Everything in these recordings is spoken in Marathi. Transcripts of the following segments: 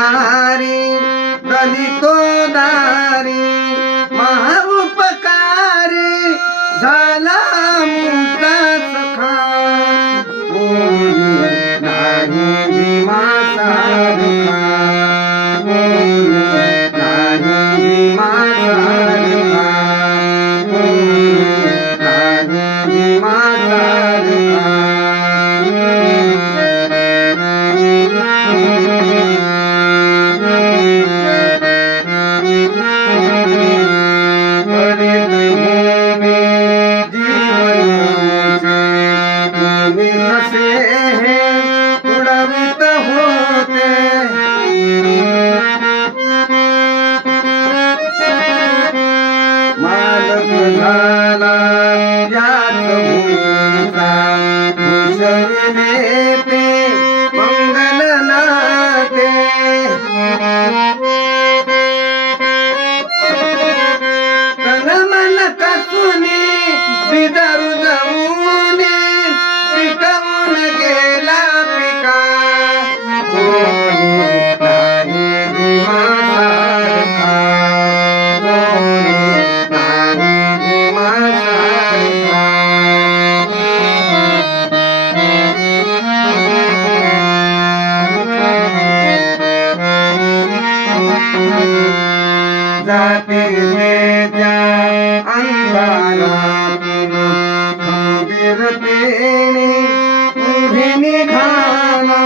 हरी दलितोदारी महाउपकारी झाला मुद्दा জাতির মেজা আন্দারাবিন খাবির পেনি ভিনি খানা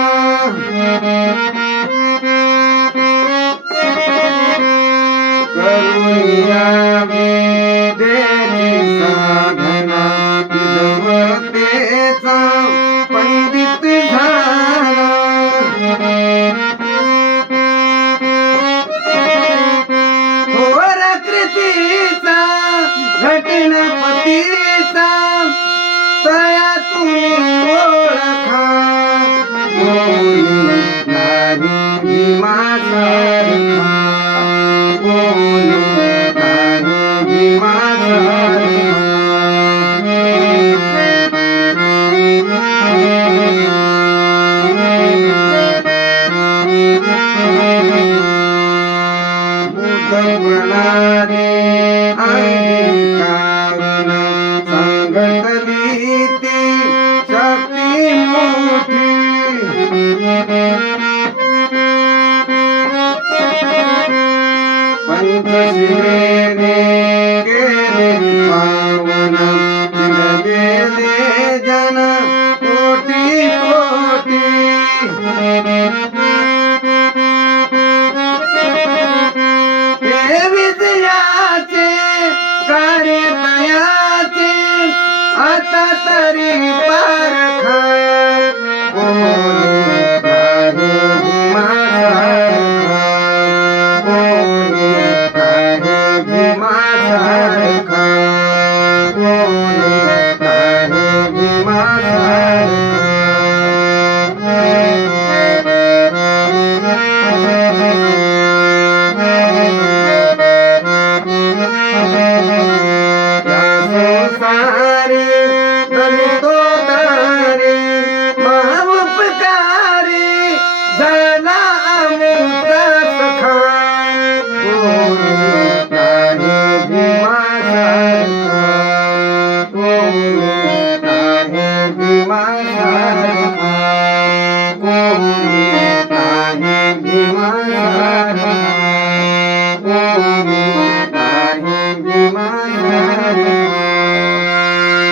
कीर्तीचा घटनपतीचा तया तुम्ही ओळखा. Música